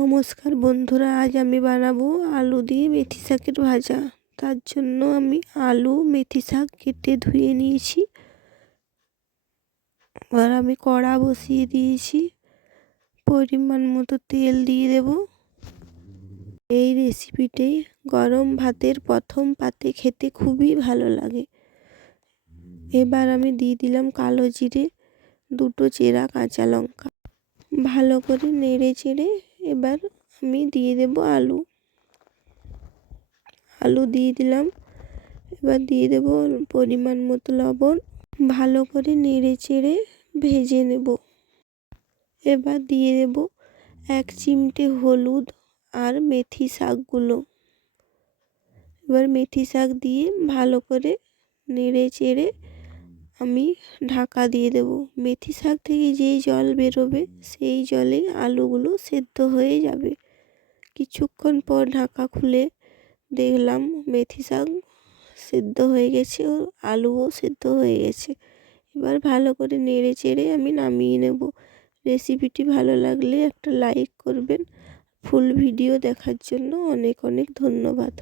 নমস্কার বন্ধুরা, আজ আমি বানাবো আলু দিয়ে মেথি শাকের ভাজা। তার জন্য আমি আলু, মেথি শাক কেটে ধুয়ে নিয়েছি। এবার আমি কড়া বসিয়ে দিয়েছি। পরিমাণ মতো তেল দিয়ে দেব। এই রেসিপিটি গরম ভাতের প্রথম পাতে খেতে খুবই ভালো লাগে। এবার আমি দিয়ে দিলাম কালো জিরে, দুটো চেরা কাঁচা লঙ্কা। ভালো করে নেড়ে চেড়ে এবার আমি দিয়ে দেব আলু। আলু দিয়ে দিলাম। এবার দিয়ে দেব পরিমাণ মতো লবণ। ভালো করে নেড়ে চেড়ে ভেজে নেব। এবার দিয়ে দেব এক চিমটে হলুদ আর মেথি শাকগুলো। এবার মেথি শাক দিয়ে ভালো করে নেড়ে চেড়ে আমি ঢাকা দিয়ে দেব। মেথি শাক থেকে যেই জল বেরোবে, সেই জলে আলুগুলো সেদ্ধ হয়ে যাবে। কিছুক্ষণ পর ঢাকা খুলে দেখলাম মেথি শাক সেদ্ধ হয়ে গেছে ও আলুও সেদ্ধ হয়ে গেছে। এবার ভালো করে নেড়ে চেড়ে আমি নামিয়ে নেব। রেসিপিটি ভালো লাগলে একটা লাইক করবেন। ফুল ভিডিও দেখার জন্য অনেক অনেক ধন্যবাদ।